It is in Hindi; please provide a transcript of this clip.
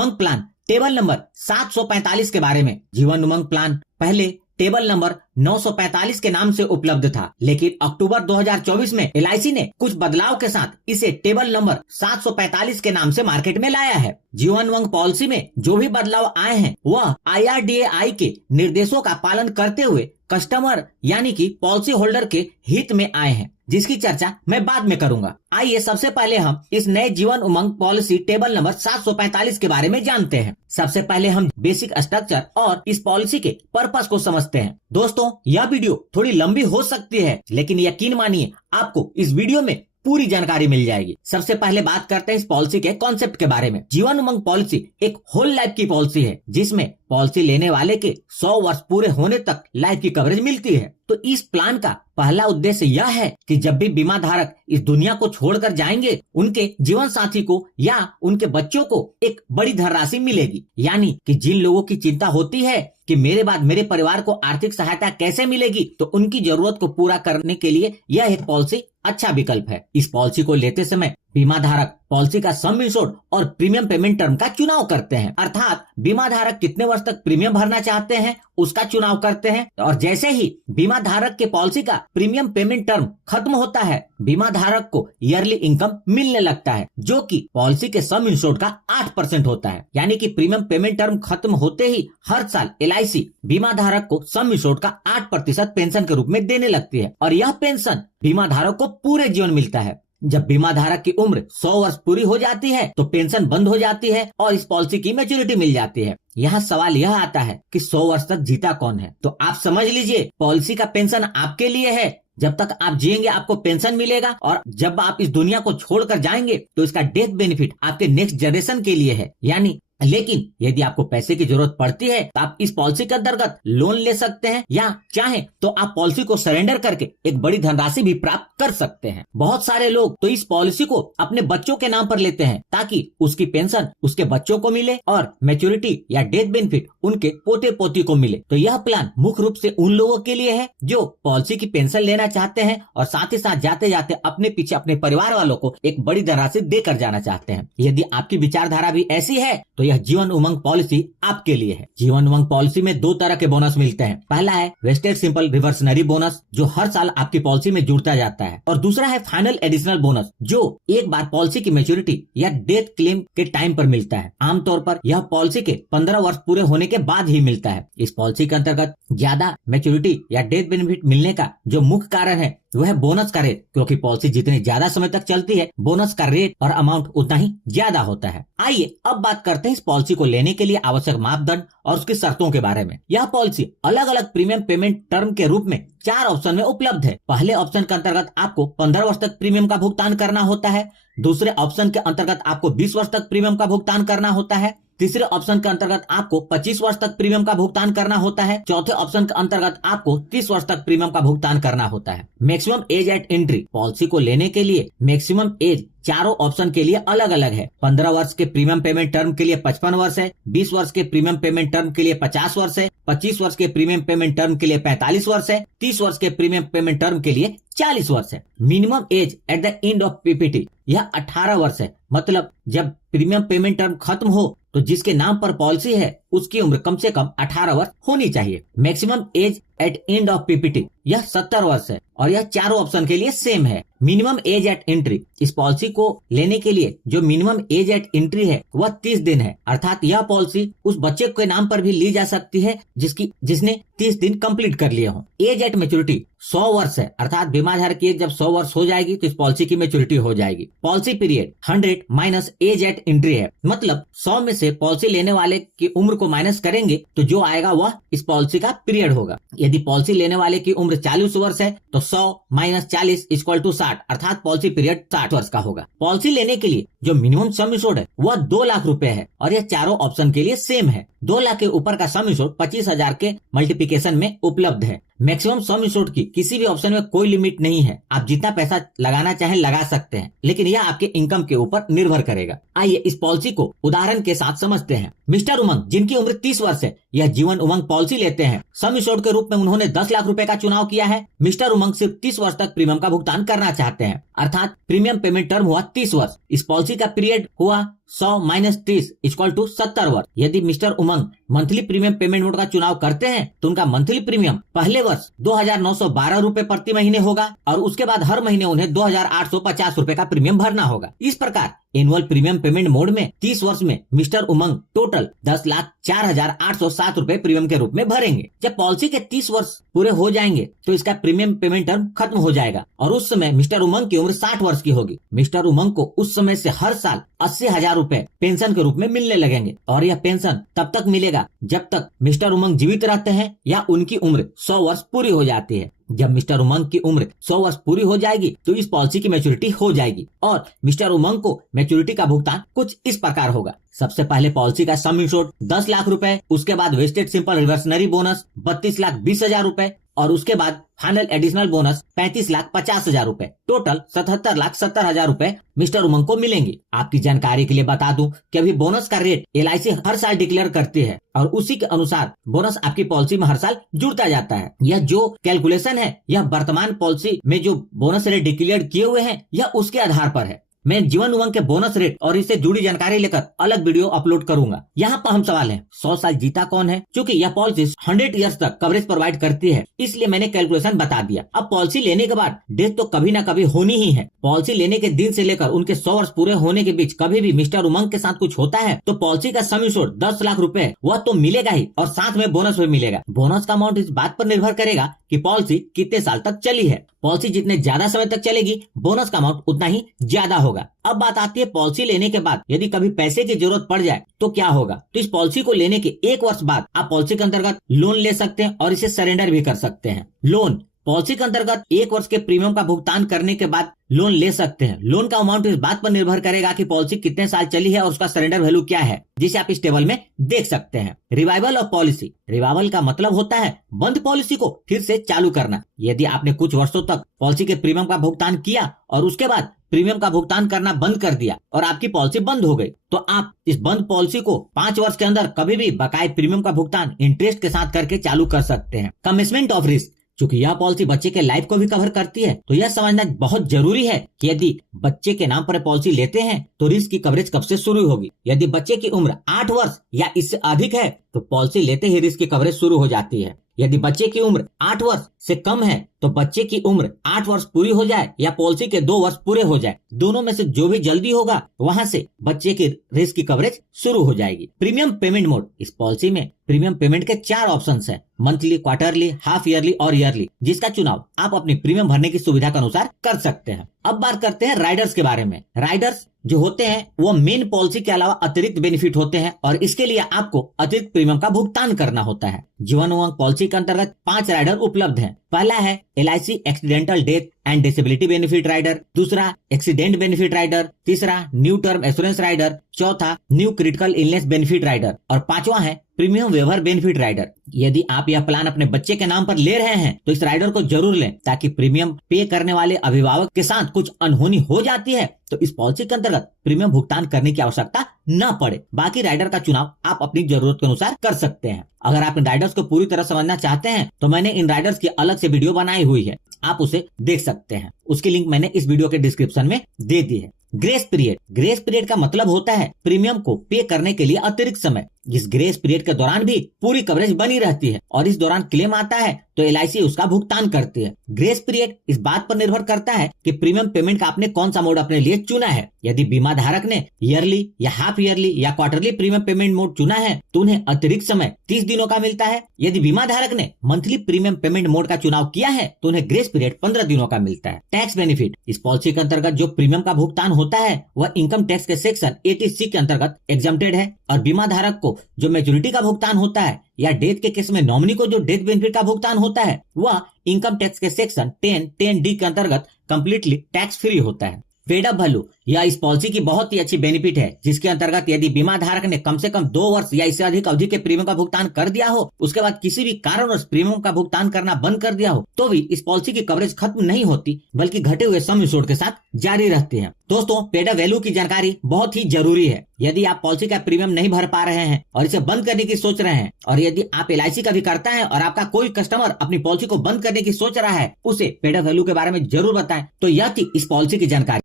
उमंग प्लान टेबल नंबर 745 के बारे में। जीवन उमंग प्लान पहले टेबल नंबर 945 के नाम से उपलब्ध था, लेकिन अक्टूबर 2024 में LIC ने कुछ बदलाव के साथ इसे टेबल नंबर 745 के नाम से मार्केट में लाया है। जीवन उमंग पॉलिसी में जो भी बदलाव आए हैं वह IRDAI के निर्देशों का पालन करते हुए कस्टमर यानी कि पॉलिसी होल्डर के हित में आए हैं, जिसकी चर्चा मैं बाद में करूंगा। आइए सबसे पहले हम इस नए Jeevan Umang policy table number 745 के बारे में जानते हैं। सबसे पहले हम बेसिक स्ट्रक्चर और इस पॉलिसी के पर्पस को समझते हैं। दोस्तों, यह वीडियो थोड़ी लंबी हो सकती है, लेकिन यकीन मानिए आपको इस वीडियो में पूरी जानकारी मिल जाएगी। सबसे पहले बात करते हैं इस पॉलिसी के कॉन्सेप्ट के बारे में। जीवन उमंग पॉलिसी एक होल लाइफ की पॉलिसी है, जिसमें पॉलिसी लेने वाले के 100 वर्ष पूरे होने तक लाइफ की कवरेज मिलती है। तो इस प्लान का पहला उद्देश्य यह है कि जब भी बीमा धारक इस दुनिया को छोड़कर जाएंगे, उनके जीवन साथी को या उनके बच्चों को एक बड़ी धनराशि मिलेगी। यानी कि जिन लोगों की चिंता होती है कि मेरे बाद मेरे परिवार को आर्थिक सहायता कैसे मिलेगी, तो उनकी जरूरत को पूरा करने के लिए यह एक पॉलिसी अच्छा विकल्प है। इस पॉलिसी को लेते समय बीमा धारक पॉलिसी का सम इंश्योर्ड और प्रीमियम पेमेंट टर्म का चुनाव करते हैं, अर्थात बीमा धारक कितने वर्ष तक प्रीमियम भरना चाहते हैं उसका चुनाव करते हैं। और जैसे ही बीमा धारक के पॉलिसी का प्रीमियम पेमेंट टर्म खत्म होता है, बीमा धारक को ईयरली इनकम मिलने लगता है, जो कि पॉलिसी के सम इंश्योर्ड का 8% होता है। यानी कि प्रीमियम पेमेंट टर्म खत्म होते ही हर साल LIC बीमा धारक को सम इंश्योर्ड का 8% पेंशन के रूप में देने लगती है, और यह पेंशन बीमा धारक को पूरे जीवन मिलता है। जब बीमा धारक की उम्र 100 वर्ष पूरी हो जाती है तो पेंशन बंद हो जाती है और इस पॉलिसी की मैच्योरिटी मिल जाती है। यहाँ सवाल यह आता है कि 100 वर्ष तक जीता कौन है? तो आप समझ लीजिए, पॉलिसी का पेंशन आपके लिए है। जब तक आप जिएंगे आपको पेंशन मिलेगा, और जब आप इस दुनिया को छोड़कर जाएंगे तो इसका डेथ बेनिफिट आपके नेक्स्ट जनरेशन के लिए है। यानी लेकिन यदि आपको पैसे की जरूरत पड़ती है तो आप इस पॉलिसी के अंतर्गत लोन ले सकते हैं, या चाहें तो आप पॉलिसी को सरेंडर करके एक बड़ी धनराशि भी प्राप्त कर सकते हैं। बहुत सारे लोग तो इस पॉलिसी को अपने बच्चों के नाम पर लेते हैं ताकि उसकी पेंशन उसके बच्चों को मिले और मैच्योरिटी या डेथ बेनिफिट उनके पोते पोती को मिले। तो यह प्लान मुख्य रूप से उन लोगों के लिए है जो पॉलिसी की पेंशन लेना चाहते हैं और साथ ही साथ जाते जाते अपने पीछे अपने परिवार वालों को एक बड़ी धनराशि देकर जाना चाहते हैं। यदि आपकी विचारधारा भी ऐसी है तो यह जीवन उमंग पॉलिसी आपके लिए है। जीवन उमंग पॉलिसी में 2 तरह के बोनस मिलते हैं। पहला है वेस्टेड सिंपल रिवर्सनरी बोनस, जो हर साल आपकी पॉलिसी में जुड़ता जाता है, और दूसरा है फाइनल एडिशनल बोनस, जो एक बार पॉलिसी की मैच्योरिटी या डेथ क्लेम के टाइम पर मिलता है। आमतौर पर यह पॉलिसी के 15 वर्ष पूरे होने के बाद ही मिलता है। इस पॉलिसी के अंतर्गत ज्यादा मैच्योरिटी या डेथ बेनिफिट मिलने का जो मुख्य कारण है वह है बोनस का रेट, क्योंकि पॉलिसी जितनी ज्यादा समय तक चलती है बोनस का रेट और अमाउंट उतना ही ज्यादा होता है। आइए अब बात करते हैं इस पॉलिसी को लेने के लिए आवश्यक मापदंड और उसकी शर्तों के बारे में। यह पॉलिसी अलग अलग प्रीमियम पेमेंट टर्म के रूप में 4 ऑप्शन में उपलब्ध है। पहले ऑप्शन के अंतर्गत आपको 15 वर्ष तक प्रीमियम का भुगतान करना होता है। दूसरे ऑप्शन के अंतर्गत आपको 20 वर्ष तक प्रीमियम का भुगतान करना होता है। तीसरे ऑप्शन के अंतर्गत आपको 25 वर्ष तक प्रीमियम का भुगतान करना होता है। चौथे ऑप्शन के अंतर्गत आपको 30 वर्ष तक प्रीमियम का भुगतान करना होता है। Maximum age at entry policy को लेने के लिए मैक्सिमम एज चारों ऑप्शन के लिए अलग अलग है। 15 वर्ष के प्रीमियम पेमेंट टर्म के लिए 55 वर्ष है, 20 वर्ष के प्रीमियम पेमेंट टर्म के लिए 50 वर्ष है, 25 वर्ष के प्रीमियम पेमेंट टर्म के लिए 45 वर्ष है, 30 वर्ष के प्रीमियम पेमेंट टर्म के लिए 40 वर्ष है। Minimum age at the end of PPT यह 18 वर्ष है। मतलब जब प्रीमियम पेमेंट टर्म खत्म हो तो जिसके नाम पर पॉलिसी है उसकी उम्र कम से कम 18 वर्ष होनी चाहिए। Maximum age at end of PPT यह 70 वर्ष है, और यह चारों ऑप्शन के लिए सेम है। मिनिमम एज एट एंट्री इस पॉलिसी को लेने के लिए जो मिनिमम एज एट एंट्री है वह 30 दिन है, अर्थात यह पॉलिसी उस बच्चे के नाम पर भी ली जा सकती है जिसने 30 दिन कंप्लीट कर लिए हो। एज एट मैच्योरिटी 100 वर्ष है, अर्थात बीमा धारक की जब 100 वर्ष हो जाएगी तो इस पॉलिसी की मैच्योरिटी हो जाएगी। Policy period 100 minus age at entry है, मतलब 100 में से पॉलिसी लेने वाले की उम्र को माइनस करेंगे तो जो आएगा वह इस पॉलिसी का पीरियड होगा। यदि पॉलिसी लेने वाले की उम्र 40 वर्ष है तो 100 माइनस 40 इक्वल टू 60, अर्थात पॉलिसी पीरियड 60 वर्ष का होगा। पॉलिसी लेने के लिए जो मिनिमम सम इंश्योर्ड है वह 2 लाख रुपए है, और यह चारों ऑप्शन के लिए सेम है। 2 लाख के ऊपर का सम इंश्योर्ड 25,000 के मल्टीप्लिकेशन में उपलब्ध है। मैक्सिमम सम इंश्योर्ड की किसी भी ऑप्शन में कोई लिमिट नहीं है, आप जितना पैसा लगाना चाहें लगा सकते हैं, लेकिन यह आपके इनकम के ऊपर निर्भर करेगा। आइए इस पॉलिसी को उदाहरण के साथ समझते हैं। मिस्टर उमंग जिनकी उम्र 30 वर्ष है, यह जीवन उमंग पॉलिसी लेते हैं। सम इंश्योर्ड के रूप में उन्होंने 10 लाख रुपए का चुनाव किया है। मिस्टर उमंग सिर्फ 30 वर्ष तक प्रीमियम का भुगतान करना चाहते हैं, अर्थात प्रीमियम पेमेंट टर्म हुआ 30 वर्ष। इस पॉलिसी का पीरियड हुआ 100 माइनस 30 इक्वल टू 70 वर्ष। यदि मिस्टर उमंग मंथली प्रीमियम पेमेंट मोड का चुनाव करते हैं तो उनका मंथली प्रीमियम पहले वर्ष 2,912 रूपए प्रति महीने होगा और उसके बाद हर महीने उन्हें 2,850 रूपए का प्रीमियम भरना होगा। इस प्रकार एनुअल प्रीमियम पेमेंट मोड में 30 वर्ष में मिस्टर उमंग टोटल 10,04,807 रूपए प्रीमियम के रूप में भरेंगे। जब पॉलिसी के 30 वर्ष पूरे हो जाएंगे तो इसका प्रीमियम पेमेंट टर्म खत्म हो जाएगा और उस समय मिस्टर उमंग की उम्र 60 वर्ष की होगी। मिस्टर उमंग को उस समय से हर साल 80,000 रूपए पेंशन के रूप में मिलने लगेंगे और यह पेंशन तब तक मिलेगा जब तक मिस्टर उमंग जीवित रहते हैं या उनकी उम्र 100 वर्ष पूरी हो जाती है। जब मिस्टर उमंग की उम्र 100 वर्ष पूरी हो जाएगी तो इस पॉलिसी की मैच्योरिटी हो जाएगी और मिस्टर उमंग को मैच्योरिटी का भुगतान कुछ इस प्रकार होगा। सबसे पहले पॉलिसी का सम इंश्योर्ड 10 लाख रुपए, उसके बाद वेस्टेड सिंपल रिवर्सनरी बोनस 32,20,000 रूपए और उसके बाद फाइनल एडिशनल बोनस 35,50,000 रूपए, टोटल 77,70,000 रूपए मिस्टर उमंग को मिलेंगी। आपकी जानकारी के लिए बता दूं कि अभी बोनस का रेट LIC हर साल डिक्लेयर करती है और उसी के अनुसार बोनस आपकी पॉलिसी में हर साल जुड़ता जाता है। यह जो कैलकुलेशन है यह वर्तमान पॉलिसी में जो बोनस रेट डिक्लेयर किए हुए हैं यह उसके आधार पर है। मैं जीवन उमंग के बोनस रेट और इससे जुड़ी जानकारी लेकर अलग वीडियो अपलोड करूंगा। यहाँ पर हम सवाल है 100 साल जीता कौन है। क्योंकि यह पॉलिसी 100 इयर्स तक कवरेज प्रोवाइड करती है इसलिए मैंने कैलकुलेशन बता दिया। अब पॉलिसी लेने के बाद डेथ तो कभी ना कभी होनी ही है। पॉलिसी लेने के दिन से लेकर उनके 100 वर्ष पूरे होने के बीच कभी भी मिस्टर उमंग के साथ कुछ होता है तो पॉलिसी का सम इंश्योर्ड 10 लाख रूपए वह तो मिलेगा ही और साथ में बोनस भी मिलेगा। बोनस का अमाउंट इस बात पर निर्भर करेगा कि पॉलिसी कितने साल तक चली है। पॉलिसी जितने ज्यादा समय तक चलेगी बोनस का अमाउंट उतना ही ज्यादा होगा। अब बात आती है पॉलिसी लेने के बाद यदि कभी पैसे की जरूरत पड़ जाए तो क्या होगा। तो इस पॉलिसी को लेने के 1 वर्ष बाद आप पॉलिसी के अंतर्गत लोन ले सकते हैं और इसे सरेंडर भी कर सकते हैं। लोन पॉलिसी के अंतर्गत 1 वर्ष के प्रीमियम का भुगतान करने के बाद लोन ले सकते हैं। लोन का अमाउंट इस बात पर निर्भर करेगा कि पॉलिसी कितने साल चली है और उसका सरेंडर वैल्यू क्या है, जिसे आप इस टेबल में देख सकते हैं। रिवाइवल ऑफ पॉलिसी, रिवाइवल का मतलब होता है बंद पॉलिसी को फिर से चालू करना। यदि आपने कुछ वर्षों तक पॉलिसी के प्रीमियम का भुगतान किया और उसके बाद प्रीमियम का भुगतान करना बंद कर दिया और आपकी पॉलिसी बंद हो गई तो आप इस बंद पॉलिसी को 5 वर्ष के अंदर कभी भी बकाये प्रीमियम का भुगतान इंटरेस्ट के साथ करके चालू कर सकते हैं। कमिटमेंट ऑफ रिस्क, चूंकि यह पॉलिसी बच्चे के लाइफ को भी कवर करती है तो यह समझना बहुत जरूरी है कि यदि बच्चे के नाम पर पॉलिसी लेते हैं तो रिस्क की कवरेज कब से शुरू होगी। यदि बच्चे की उम्र 8 वर्ष या इससे अधिक है तो पॉलिसी लेते ही रिस्क की कवरेज शुरू हो जाती है। यदि बच्चे की उम्र 8 वर्ष से कम है तो बच्चे की उम्र 8 वर्ष पूरी हो जाए या पॉलिसी के 2 वर्ष पूरे हो जाए, दोनों में से जो भी जल्दी होगा वहां से बच्चे की रिस्क की कवरेज शुरू हो जाएगी। प्रीमियम पेमेंट मोड, इस पॉलिसी में प्रीमियम पेमेंट के 4 ऑप्शंस हैं, मंथली, क्वार्टरली, हाफ ईयरली और ईयरली, जिसका चुनाव आप अपनी प्रीमियम भरने की सुविधा के अनुसार कर सकते हैं। अब बात करते हैं राइडर्स के बारे में। राइडर्स जो होते हैं वो मेन पॉलिसी के अलावा अतिरिक्त बेनिफिट होते हैं और इसके लिए आपको अतिरिक्त प्रीमियम का भुगतान करना होता है। जीवन उमंग पॉलिसी के अंतर्गत 5 राइडर उपलब्ध हैं। पहला है LIC accidental death and disability benefit rider, दूसरा एक्सीडेंट बेनिफिट राइडर, तीसरा न्यू टर्म एश्योरेंस राइडर, चौथा new critical illness benefit rider और पांचवा है प्रीमियम वेवर बेनिफिट राइडर। यदि आप यह प्लान अपने बच्चे के नाम पर ले रहे हैं तो इस राइडर को जरूर लें ताकि प्रीमियम पे करने वाले अभिभावक के साथ कुछ अनहोनी हो जाती है तो इस पॉलिसी के अंतर्गत प्रीमियम भुगतान करने की आवश्यकता न पड़े। बाकी राइडर का चुनाव आप अपनी जरूरत के अनुसार कर सकते हैं। अगर आप इन राइडर्स को पूरी तरह समझना चाहते हैं तो मैंने इन राइडर्स की अलग से वीडियो बनाई हुई है, आप उसे देख सकते हैं। उसकी लिंक मैंने इस वीडियो के डिस्क्रिप्शन में दे दी है। ग्रेस पीरियड, ग्रेस पीरियड का मतलब होता है प्रीमियम को पे करने के लिए अतिरिक्त समय। इस ग्रेस पीरियड के दौरान भी पूरी कवरेज बनी रहती है और इस दौरान क्लेम आता है तो LIC उसका भुगतान करती है। ग्रेस पीरियड इस बात पर निर्भर करता है कि प्रीमियम पेमेंट का आपने कौन सा मोड अपने लिए चुना है। यदि बीमा धारक ने ईयरली या हाफ ईयरली या क्वार्टरली प्रीमियम पेमेंट मोड चुना है तो उन्हें अतिरिक्त समय 30 दिनों का मिलता है। यदि बीमा धारक ने मंथली प्रीमियम पेमेंट मोड का चुनाव किया है तो उन्हें ग्रेस पीरियड 15 दिनों का मिलता है। टैक्स बेनिफिट, इस पॉलिसी के अंतर्गत जो प्रीमियम का भुगतान होता है वह इनकम टैक्स के सेक्शन 80C के अंतर्गत एग्जम्प्टेड है और बीमा धारक को जो मैच्योरिटी का भुगतान होता है या डेथ के केस में नॉमिनी को जो डेथ बेनिफिट का भुगतान होता है वह इनकम टैक्स के सेक्शन 10(10)(d) के अंतर्गत कंप्लीटली टैक्स फ्री होता है। पेड अप वैल्यू, यह इस पॉलिसी की बहुत ही अच्छी बेनिफिट है जिसके अंतर्गत यदि बीमा धारक ने कम से कम 2 वर्ष या इससे अधिक अवधि के प्रीमियम का भुगतान कर दिया हो, उसके बाद किसी भी कारणवश प्रीमियम का भुगतान करना बंद कर दिया हो तो भी इस पॉलिसी की कवरेज खत्म नहीं होती बल्कि घटे हुए सम इंश्योर्ड के साथ जारी रहती है। दोस्तों, पेड अप वैल्यू की जानकारी बहुत ही जरूरी है। यदि आप पॉलिसी का प्रीमियम नहीं भर पा रहे हैं और इसे बंद करने की सोच रहे हैं और यदि आप LIC का भी करता है और आपका कोई कस्टमर अपनी पॉलिसी को बंद करने की सोच रहा है, उसे पेड अप वैल्यू के बारे में जरूर बताएं। तो यह थी इस पॉलिसी की जानकारी।